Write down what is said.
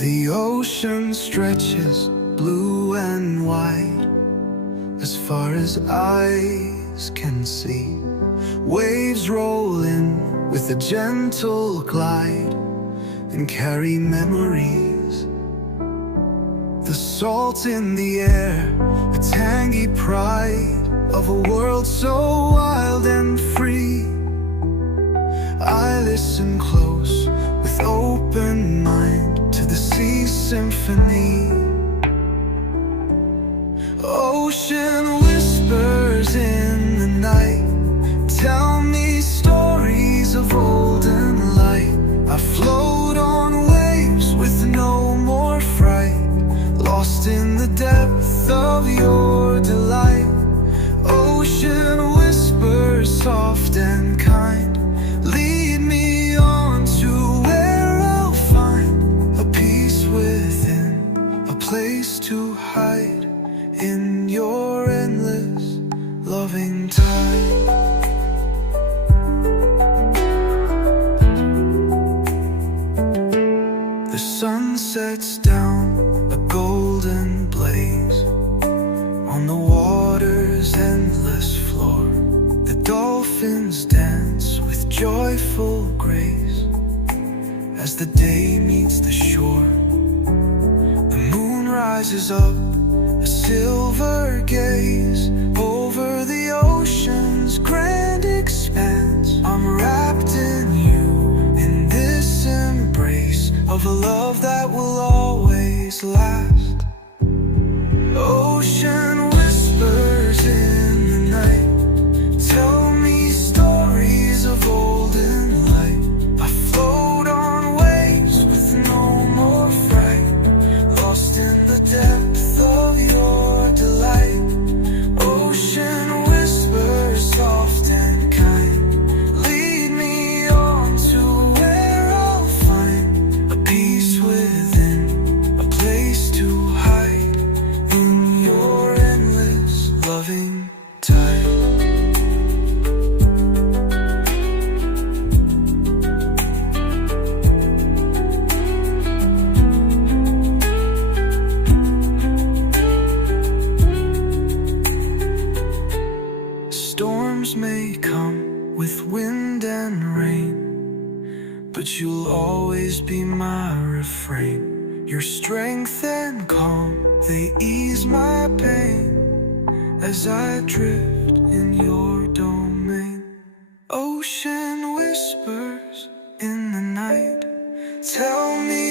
The ocean stretches blue and wide as far as eyes can see. Waves roll in with a gentle glide and carry memories. The salt in the air, the tangy pride of a world so wild and free. I listen close with open mind to the sea symphony. Ocean whispers in the night, tell me stories of olden light. I float on waves with no more fright, lost in the depth of your delight. Ocean whispers soft and kind, lead me on to where I'll find a peace within, a place to hide in your endless loving tide. The sun sets down a golden blaze on the water's endless floor. The dolphins dance with joyful grace as the day meets the shore. The moon rises up, a silver gaze over the ocean's grand expanse. I'm wrapped in you, in this embrace of a love that will always last. Ocean whispers in the night, tell me stories of olden light. I float on waves with no more fright, lost in the depth of your delight. Ocean whispers soft and kind, lead me on to where I'll find a peace within, a place to hide in your endless loving tide. Storms may come with wind and rain, but you'll always be my refrain. Your strength and calm, they ease my pain as I drift in your domain. Ocean whispers in the night, tell me